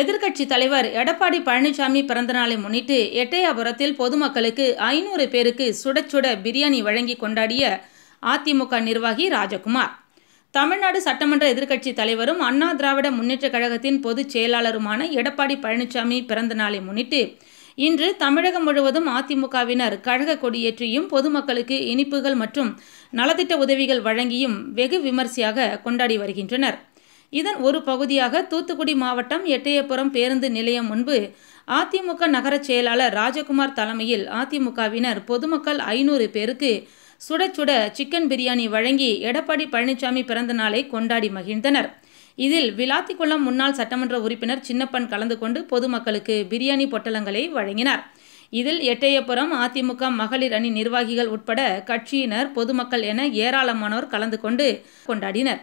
எதிர்க்கட்சித் தலைவர் எடப்பாடி பழனிசாமி பிறந்தநாளை முன்னிட்டு எட்டயபுரத்தில் பொதுமக்களுக்கு 500 பேருக்கு சுட சுட பிரியாணி வழங்கி கொண்டாடிய அதிமுக நிர்வாகி ராஜகுமார். தமிழ்நாடு சட்டமன்ற எதிர்க்கட்சித் தலைவரும் அண்ணா திராவிட முன்னேற்றக் கழகத்தின் பொதுச் செயலாளருமான எடப்பாடி பழனிசாமி பிறந்தநாளை முன்னிட்டு இன்று தமிழகம் முழுவதும் அதிமுகவினர் கழக கொடியேற்றியும் பொதுமக்களுக்கு இனிப்புகள் மற்றும் நலத்திட்ட உதவிகள் வழங்கியும் வெகு விமர்சையாக கொண்டாடி வருகின்றனர். இதன் ஒரு பகுதியாக தூத்துக்குடி மாவட்டம் எட்டயபுரம் பேருந்து நிலையம் முன்பு அதிமுக நகரச் செயலாளர் ராஜகுமார் தலைமையில் அதிமுகவினர் பொதுமக்கள் 500 பேருக்கு சுட சுட சிக்கன் பிரியாணி வழங்கி எடப்பாடி பழனிசாமி பிறந்த நாளை கொண்டாடி மகிழ்ந்தனர். இதில் விளாத்திக்குளம் முன்னாள் சட்டமன்ற உறுப்பினர் சின்னப்பன் கலந்து கொண்டு பொதுமக்களுக்கு பிரியாணி பொட்டலங்களை வழங்கினார். இதில் எட்டயபுரம் அதிமுக மகளிர் அணி நிர்வாகிகள் உட்பட கட்சியினர், பொதுமக்கள் என ஏராளமானோர் கலந்து கொண்டு கொண்டாடினர்.